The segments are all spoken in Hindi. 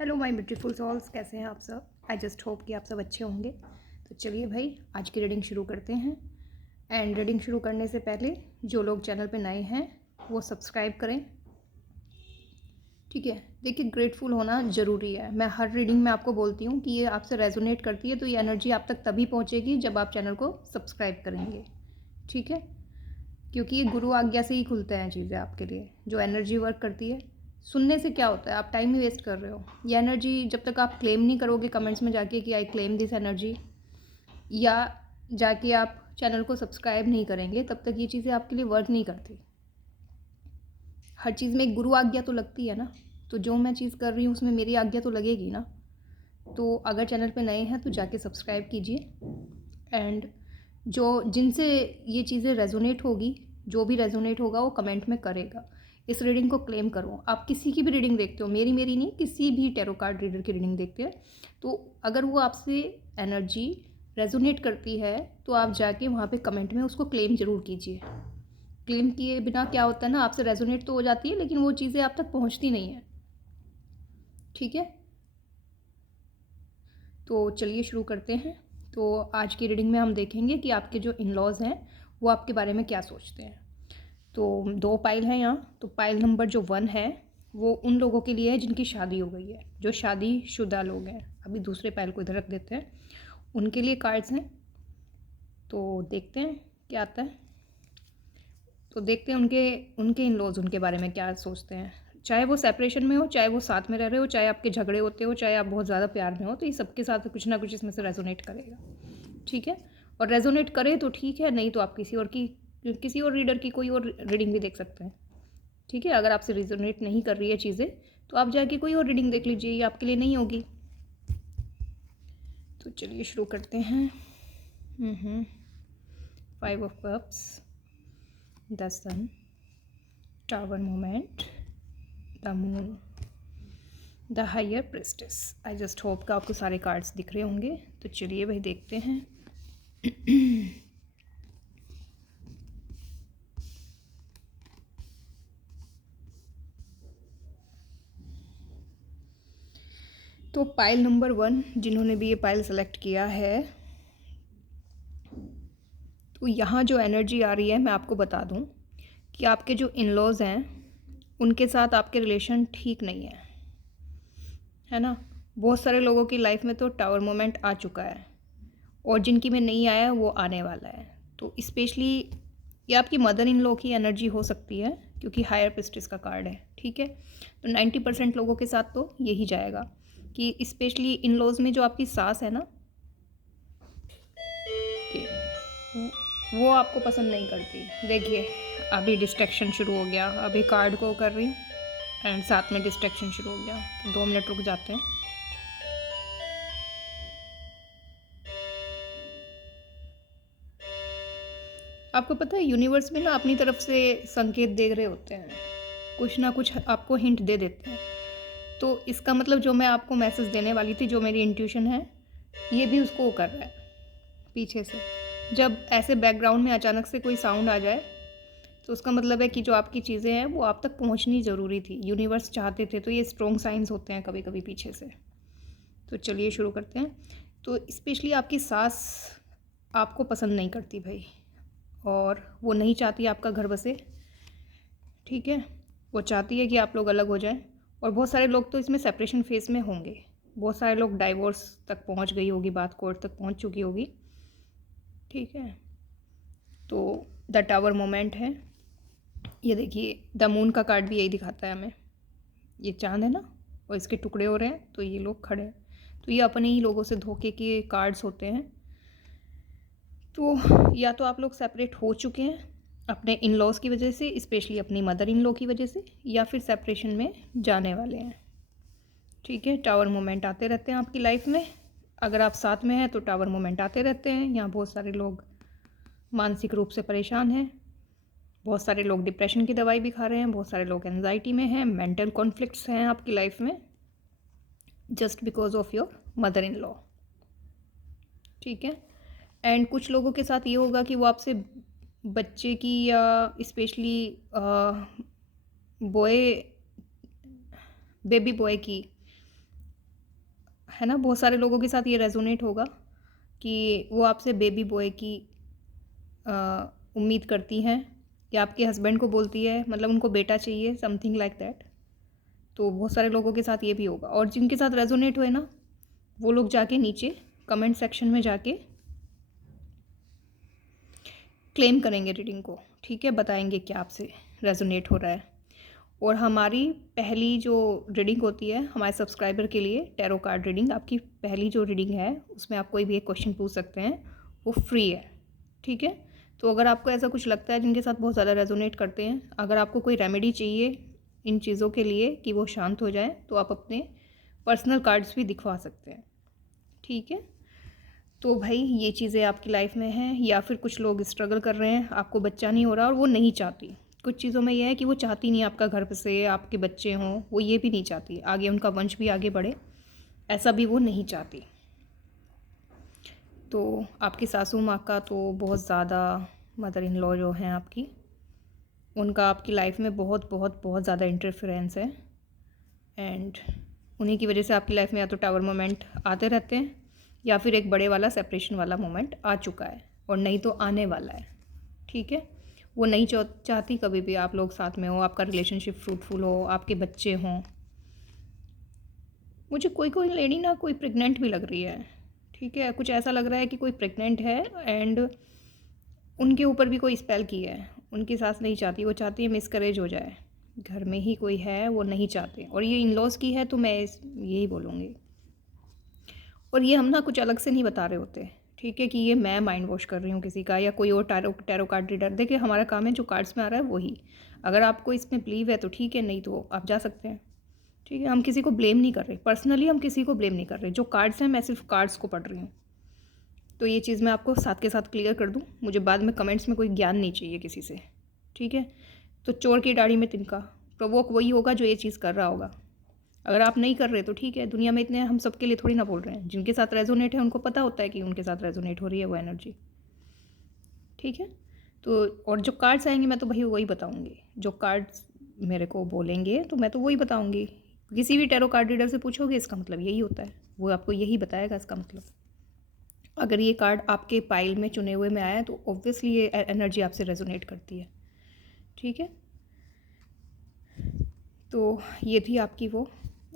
हेलो माय ब्यूटीफुल सोल्स, कैसे हैं आप सब। आई जस्ट होप कि आप सब अच्छे होंगे। तो चलिए भाई, आज की रीडिंग शुरू करते हैं। एंड रीडिंग शुरू करने से पहले जो लोग चैनल पे नए हैं वो सब्सक्राइब करें, ठीक है। देखिए, ग्रेटफुल होना ज़रूरी है। मैं हर रीडिंग में आपको बोलती हूँ कि ये आपसे रेजोनेट करती है तो ये एनर्जी आप तक तभी पहुँचेगी जब आप चैनल को सब्सक्राइब करेंगे, ठीक है। क्योंकि ये गुरु आज्ञा से ही खुलते हैं चीज़ें आपके लिए। जो एनर्जी वर्क करती है, सुनने से क्या होता है, आप टाइम ही वेस्ट कर रहे हो। ये एनर्जी जब तक आप क्लेम नहीं करोगे कमेंट्स में जाके कि आई क्लेम दिस एनर्जी, या जाके आप चैनल को सब्सक्राइब नहीं करेंगे, तब तक ये चीज़ें आपके लिए वर्क नहीं करती। हर चीज़ में एक गुरु आज्ञा तो लगती है ना। तो जो मैं चीज़ कर रही हूँ उसमें मेरी आज्ञा तो लगेगी ना। तो अगर चैनल पे नए हैं तो जाके सब्सक्राइब कीजिए। एंड जो जिनसे ये चीज़ें रेजोनेट होगी, जो भी रेजोनेट होगा वो कमेंट में करेगा। इस रीडिंग को क्लेम करो। आप किसी की भी रीडिंग देखते हो, मेरी नहीं, किसी भी टैरो कार्ड रीडर की रीडिंग देखते हैं, तो अगर वो आपसे एनर्जी रेजोनेट करती है तो आप जाके वहाँ पे कमेंट में उसको क्लेम ज़रूर कीजिए। क्लेम किए बिना क्या होता है ना, आपसे रेजोनेट तो हो जाती है लेकिन वो चीज़ें आप तक पहुँचती नहीं है, ठीक है। तो चलिए शुरू करते हैं। तो आज की रीडिंग में हम देखेंगे कि आपके जो इन लॉज़ हैं वो आपके बारे में क्या सोचते हैं। तो 2 पाइल हैं यहाँ। तो पाइल नंबर जो 1 है वो उन लोगों के लिए है जिनकी शादी हो गई है, जो शादीशुदा लोग हैं। अभी दूसरे पाइल को इधर रख देते हैं, उनके लिए कार्ड्स हैं। तो देखते हैं क्या आता है। तो देखते हैं उनके उनके इन लॉज उनके बारे में क्या सोचते हैं। चाहे वो सेपरेशन में हो, चाहे वो साथ में रह रहे हो, चाहे आपके झगड़े होते हो, चाहे आप बहुत ज़्यादा प्यार में हो, तो ये सबके साथ कुछ ना कुछ इसमें से रेजोनेट करेगा, ठीक है। और रेजोनेट करे तो ठीक है, नहीं तो आप किसी और रीडर की कोई और रीडिंग भी देख सकते हैं, ठीक है। अगर आपसे रेजोनेट नहीं कर रही है चीज़ें तो आप जाके कोई और रीडिंग देख लीजिए, ये आपके लिए नहीं होगी। तो चलिए शुरू करते हैं। 5 of cups, the sun, tower moment, the moon, the higher priestess. I just hope का आपको सारे कार्ड्स दिख रहे होंगे। तो चलिए भाई देखते हैं। तो पाइल नंबर 1, जिन्होंने भी ये पाइल सेलेक्ट किया है, तो यहाँ जो एनर्जी आ रही है मैं आपको बता दूँ कि आपके जो इन लॉज़ हैं उनके साथ आपके रिलेशन ठीक नहीं है ना। बहुत सारे लोगों की लाइफ में तो टावर मोमेंट आ चुका है और जिनकी में नहीं आया वो आने वाला है। तो स्पेशली ये आपकी मदर इन लॉ की एनर्जी हो सकती है क्योंकि हायर प्रेस्टिस का कार्ड है, ठीक है। तो 90% लोगों के साथ तो यही जाएगा कि स्पेशली इन लॉज में जो आपकी सास है ना, वो आपको पसंद नहीं करती। देखिए, अभी डिस्ट्रैक्शन शुरू हो गया। अभी कार्ड को कर रही हूँ एंड साथ में डिस्ट्रैक्शन शुरू हो गया। तो 2 मिनट रुक जाते हैं। आपको पता है यूनिवर्स में ना अपनी तरफ से संकेत दे रहे होते हैं, कुछ ना कुछ आपको हिंट दे देते हैं। तो इसका मतलब जो मैं आपको मैसेज देने वाली थी, जो मेरी इंट्यूशन है, ये भी उसको कर रहा है पीछे से। जब ऐसे बैकग्राउंड में अचानक से कोई साउंड आ जाए तो उसका मतलब है कि जो आपकी चीज़ें हैं वो आप तक पहुंचनी ज़रूरी थी, यूनिवर्स चाहते थे। तो ये स्ट्रॉन्ग साइंस होते हैं कभी कभी पीछे से। तो चलिए शुरू करते हैं। तो स्पेशली आपकी सास आपको पसंद नहीं करती भाई, और वो नहीं चाहती आपका घर बसे, ठीक है। वो चाहती है कि आप लोग अलग हो जाएं। और बहुत सारे लोग तो इसमें सेपरेशन फेज में होंगे। बहुत सारे लोग डाइवोर्स तक पहुंच गई होगी, बात कोर्ट तक पहुंच चुकी होगी, ठीक है। तो द टावर मोमेंट है। ये देखिए, द मून का कार्ड भी यही दिखाता है हमें। ये चांद है ना, और इसके टुकड़े हो रहे हैं, तो ये लोग खड़े हैं। तो ये अपने ही लोगों से धोखे के कार्ड्स होते हैं। तो या तो आप लोग सेपरेट हो चुके हैं अपने इन लॉज़ की वजह से, स्पेशली अपनी मदर इन लॉ की वजह से, या फिर सेपरेशन में जाने वाले हैं, ठीक है। टावर मोमेंट आते रहते हैं आपकी लाइफ में। अगर आप साथ में हैं तो टावर मोमेंट आते रहते हैं। यहाँ बहुत सारे लोग मानसिक रूप से परेशान हैं, बहुत सारे लोग डिप्रेशन की दवाई भी खा रहे हैं, बहुत सारे लोग एंजाइटी में हैं, मेंटल कॉन्फ्लिक्ट्स हैं आपकी लाइफ में just because of your mother in law, ठीक है। एंड कुछ लोगों के साथ ये होगा कि वो आपसे बच्चे की, या स्पेशली बॉय, बेबी बॉय की है ना, बहुत सारे लोगों के साथ ये रेजोनेट होगा कि वो आपसे बेबी बॉय की उम्मीद करती हैं या आपके हस्बैंड को बोलती है, मतलब उनको बेटा चाहिए, समथिंग लाइक दैट। तो बहुत सारे लोगों के साथ ये भी होगा। और जिनके साथ रेजोनेट हुए ना, वो लोग जाके नीचे कमेंट सेक्शन में जाके क्लेम करेंगे रीडिंग को, ठीक है, बताएंगे क्या आपसे रेजोनेट हो रहा है। और हमारी पहली जो रीडिंग होती है हमारे सब्सक्राइबर के लिए, टैरो कार्ड रीडिंग, आपकी पहली जो रीडिंग है उसमें आप कोई भी एक क्वेश्चन पूछ सकते हैं, वो फ्री है, ठीक है। तो अगर आपको ऐसा कुछ लगता है जिनके साथ बहुत ज़्यादा रेजोनेट करते हैं, अगर आपको कोई रेमेडी चाहिए इन चीज़ों के लिए कि वो शांत हो जाए, तो आप अपने पर्सनल कार्ड्स भी दिखवा सकते हैं, ठीक है। तो भाई ये चीज़ें आपकी लाइफ में हैं, या फिर कुछ लोग स्ट्रगल कर रहे हैं, आपको बच्चा नहीं हो रहा और वो नहीं चाहती। कुछ चीज़ों में ये है कि वो चाहती नहीं आपका घर से आपके बच्चे हों, वो ये भी नहीं चाहती आगे उनका वंश भी आगे बढ़े, ऐसा भी वो नहीं चाहती। तो आपकी सासू माँ का तो बहुत ज़्यादा, मदर इन लॉ जो हैं आपकी, उनका आपकी लाइफ में बहुत बहुत बहुत ज़्यादा इंटरफेरेंस है। एंड उन्हीं की वजह से आपकी लाइफ में या तो टावर मोमेंट आते रहते हैं, या फिर एक बड़े वाला सेपरेशन वाला मोमेंट आ चुका है, और नहीं तो आने वाला है, ठीक है। वो नहीं चाहती कभी भी आप लोग साथ में हो, आपका रिलेशनशिप फ्रूटफुल हो, आपके बच्चे हों। मुझे कोई कोई लेडी ना कोई प्रेग्नेंट भी लग रही है, ठीक है, कुछ ऐसा लग रहा है कि कोई प्रेग्नेंट है एंड उनके ऊपर भी कोई स्पेल की है। उनकी सास नहीं चाहती, वो चाहती है मिसकैरेज हो जाए, घर में ही कोई है वो नहीं चाहते। और ये इन लॉज की है तो मैं यही बोलूँगी। और ये हम ना कुछ अलग से नहीं बता रहे होते, ठीक है, कि ये मैं माइंड वॉश कर रही हूँ किसी का या कोई और टैरो कार्ड रीडर। देखिए हमारा काम है जो कार्ड्स में आ रहा है वही, अगर आपको इसमें बिलीव है तो ठीक है, नहीं तो आप जा सकते हैं, ठीक है। हम किसी को ब्लेम नहीं कर रहे, पर्सनली हम किसी को ब्लेम नहीं कर रहे। जो कार्ड्स हैं मैं सिर्फ कार्ड्स को पढ़ रही हूँ। तो ये चीज़ मैं आपको साथ के साथ क्लियर कर दूँ, मुझे बाद में कमेंट्स में कोई ज्ञान नहीं चाहिए किसी से, ठीक है। तो चोर की दाढ़ी में तिनका, प्रोवोक वही होगा जो ये चीज़ कर रहा होगा। अगर आप नहीं कर रहे तो ठीक है, दुनिया में इतने हम सबके लिए थोड़ी ना बोल रहे हैं। जिनके साथ रेजोनेट है उनको पता होता है कि उनके साथ रेजोनेट हो रही है वो एनर्जी, ठीक है। तो और जो कार्ड्स आएंगे मैं तो भाई वही बताऊंगी, जो कार्ड्स मेरे को बोलेंगे तो मैं तो वही बताऊंगी। किसी भी टैरो कार्ड रीडर से पूछोगे इसका मतलब यही होता है, वो आपको यही बताएगा इसका मतलब। अगर ये कार्ड आपके पाइल में चुने हुए में आया तो ऑब्वियसली ये एनर्जी आपसे रेजोनेट करती है, ठीक है। तो ये थी आपकी वो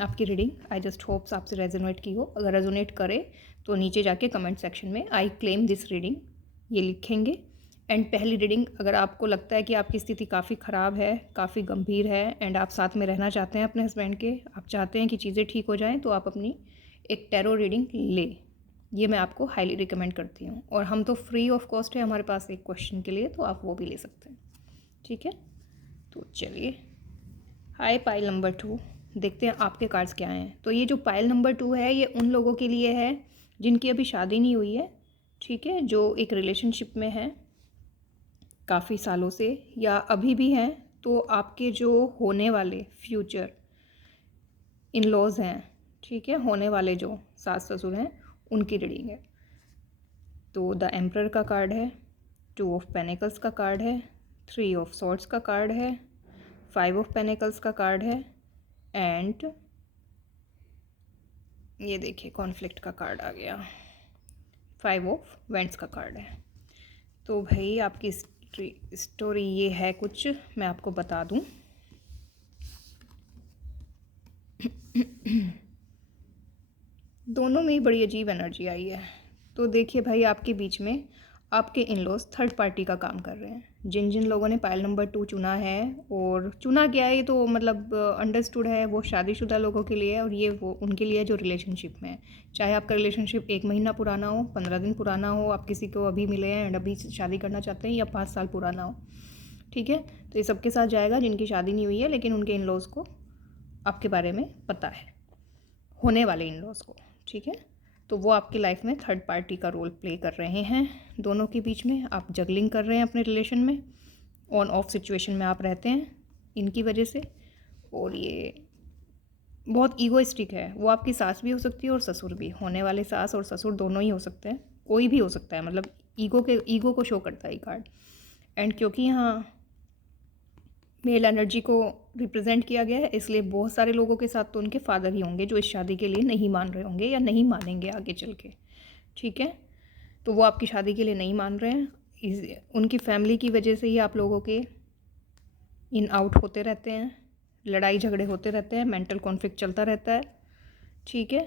आपकी रीडिंग। आई जस्ट होप्स आपसे रेजोनेट की हो। अगर रेजोनेट करे तो नीचे जाके कमेंट सेक्शन में आई क्लेम दिस रीडिंग ये लिखेंगे। एंड पहली रीडिंग, अगर आपको लगता है कि आपकी स्थिति काफ़ी ख़राब है, काफ़ी गंभीर है, एंड आप साथ में रहना चाहते हैं अपने हस्बैंड के, आप चाहते हैं कि चीज़ें ठीक हो जाएं, तो आप अपनी एक टैरो रीडिंग लें। ये मैं आपको हाईली रिकमेंड करती हूँ। और हम तो फ्री ऑफ कॉस्ट है हमारे पास एक क्वेश्चन के लिए, तो आप वो भी ले सकते हैं, ठीक है। तो चलिए, हाय पाइल नंबर 2, देखते हैं आपके कार्ड्स क्या हैं। तो ये जो पाइल नंबर 2 है ये उन लोगों के लिए है जिनकी अभी शादी नहीं हुई है, ठीक है, जो एक रिलेशनशिप में है काफ़ी सालों से या अभी भी हैं। तो आपके जो होने वाले फ्यूचर इन लॉज हैं, ठीक है, होने वाले जो सास ससुर हैं, उनकी रीडिंग है। तो द एम्परर का कार्ड है, 2 ऑफ पेनिकल्स का कार्ड है, 3 ऑफ सॉर्ड्स का कार्ड है, 5 ऑफ पेनिकल्स का कार्ड है, एंड ये देखिए कॉन्फ्लिक्ट का कार्ड आ गया, 5 ऑफ वेंट्स का कार्ड है। तो भाई आपकी स्टोरी ये है कुछ, मैं आपको बता दूं। दोनों में ही बड़ी अजीब एनर्जी आई है। तो देखिए भाई, आपके बीच में आपके इन लॉज थर्ड पार्टी का काम कर रहे हैं। जिन जिन लोगों ने पाइल नंबर 2 चुना है, और चुना क्या है ये तो मतलब अंडरस्टूड है, वो शादीशुदा लोगों के लिए है, और ये वो उनके लिए जो रिलेशनशिप में है। चाहे आपका रिलेशनशिप 1 महीना पुराना हो, 15 दिन पुराना हो, आप किसी को अभी मिले हैं एंड अभी शादी करना चाहते हैं, या 5 साल पुराना हो, ठीक है। तो ये सबके साथ जाएगा जिनकी शादी नहीं हुई है लेकिन उनके इन लॉज को आपके बारे में पता है, होने वाले इन लॉज को, ठीक है। तो वो आपकी लाइफ में थर्ड पार्टी का रोल प्ले कर रहे हैं। दोनों के बीच में आप जगलिंग कर रहे हैं अपने रिलेशन में, ऑन ऑफ सिचुएशन में आप रहते हैं इनकी वजह से। और ये बहुत ईगोइस्टिक है। वो आपकी सास भी हो सकती है और ससुर भी, होने वाले सास और ससुर दोनों ही हो सकते हैं, कोई भी हो सकता है, मतलब ईगो को शो करता है ये कार्ड। एंड क्योंकि यहाँ मेल एनर्जी को रिप्रेजेंट किया गया है, इसलिए बहुत सारे लोगों के साथ तो उनके फादर ही होंगे जो इस शादी के लिए नहीं मान रहे होंगे या नहीं मानेंगे आगे चल के। ठीक है, तो वो आपकी शादी के लिए नहीं मान रहे हैं। उनकी फैमिली की वजह से ही आप लोगों के इन आउट होते रहते हैं, लड़ाई झगड़े होते रहते हैं, मेंटल कॉन्फ्लिक्ट चलता रहता है। ठीक है,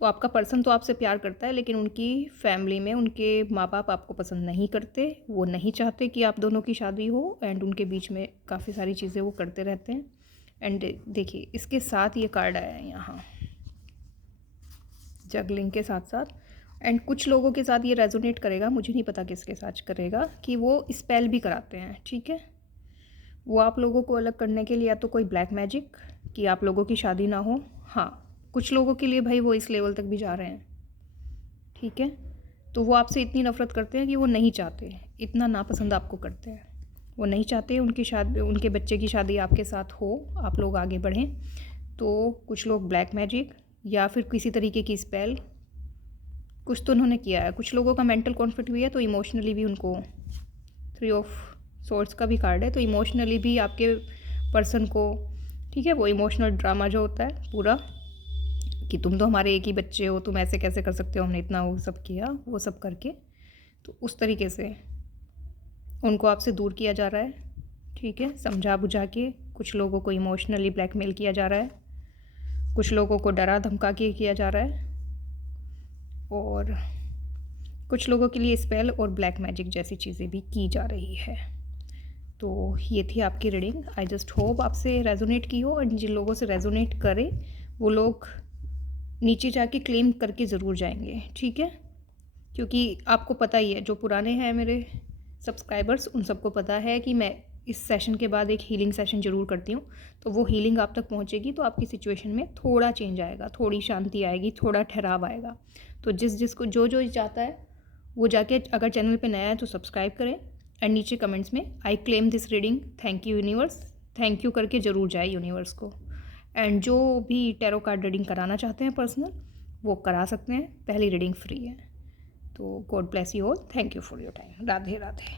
तो आपका पर्सन तो आपसे प्यार करता है, लेकिन उनकी फैमिली में उनके माँ बाप आपको पसंद नहीं करते, वो नहीं चाहते कि आप दोनों की शादी हो, एंड उनके बीच में काफ़ी सारी चीज़ें वो करते रहते हैं। एंड देखिए इसके साथ ये कार्ड आया है यहाँ जगलिंग के साथ साथ, एंड कुछ लोगों के साथ ये रेजोनेट करेगा, मुझे नहीं पता किसके साथ करेगा, कि वो स्पेल भी कराते हैं। ठीक है, वो आप लोगों को अलग करने के लिए या तो कोई ब्लैक मैजिक कि आप लोगों की शादी ना हो। हाँ, कुछ लोगों के लिए भाई वो इस लेवल तक भी जा रहे हैं। ठीक है, तो वो आपसे इतनी नफ़रत करते हैं कि वो नहीं चाहते, इतना नापसंद आपको करते हैं, वो नहीं चाहते उनकी शादी, उनके बच्चे की शादी आपके साथ हो, आप लोग आगे बढ़ें। तो कुछ लोग ब्लैक मैजिक या फिर किसी तरीके की स्पेल कुछ तो उन्होंने किया है। कुछ लोगों का मेंटल कॉन्फ्लिक्ट भी है, तो इमोशनली भी उनको 3 ऑफ सोर्ड्स का भी कार्ड है, तो इमोशनली भी आपके पर्सन को, ठीक है, वो इमोशनल ड्रामा जो होता है पूरा कि तुम तो हमारे एक ही बच्चे हो, तुम ऐसे कैसे कर सकते हो, हमने इतना वो सब किया, वो सब करके, तो उस तरीके से उनको आपसे दूर किया जा रहा है। ठीक है, समझा बुझा के कुछ लोगों को इमोशनली ब्लैकमेल किया जा रहा है, कुछ लोगों को डरा धमका के किया जा रहा है, और कुछ लोगों के लिए स्पेल और ब्लैक मैजिक जैसी चीज़ें भी की जा रही है। तो ये थी आपकी रीडिंग। आई जस्ट होप आपसे रेजोनेट की हो, और जिन लोगों से रेजोनेट करे वो लोग नीचे जाके क्लेम करके ज़रूर जाएंगे। ठीक है, क्योंकि आपको पता ही है, जो पुराने हैं मेरे सब्सक्राइबर्स, उन सबको पता है कि मैं इस सेशन के बाद एक हीलिंग सेशन ज़रूर करती हूँ, तो वो हीलिंग आप तक पहुँचेगी तो आपकी सिचुएशन में थोड़ा चेंज आएगा, थोड़ी शांति आएगी, थोड़ा ठहराव आएगा। तो जिसको जो चाहता है वो जाके, अगर चैनल पे नया है तो सब्सक्राइब करें, एंड नीचे कमेंट्स में I claim this reading, thank you universe, thank you करके ज़रूर जाए यूनिवर्स को। एंड जो भी टैरो कार्ड रीडिंग कराना चाहते हैं पर्सनल, वो करा सकते हैं, पहली रीडिंग फ्री है। तो God bless you all, thank you for your time. Radhe Radhe.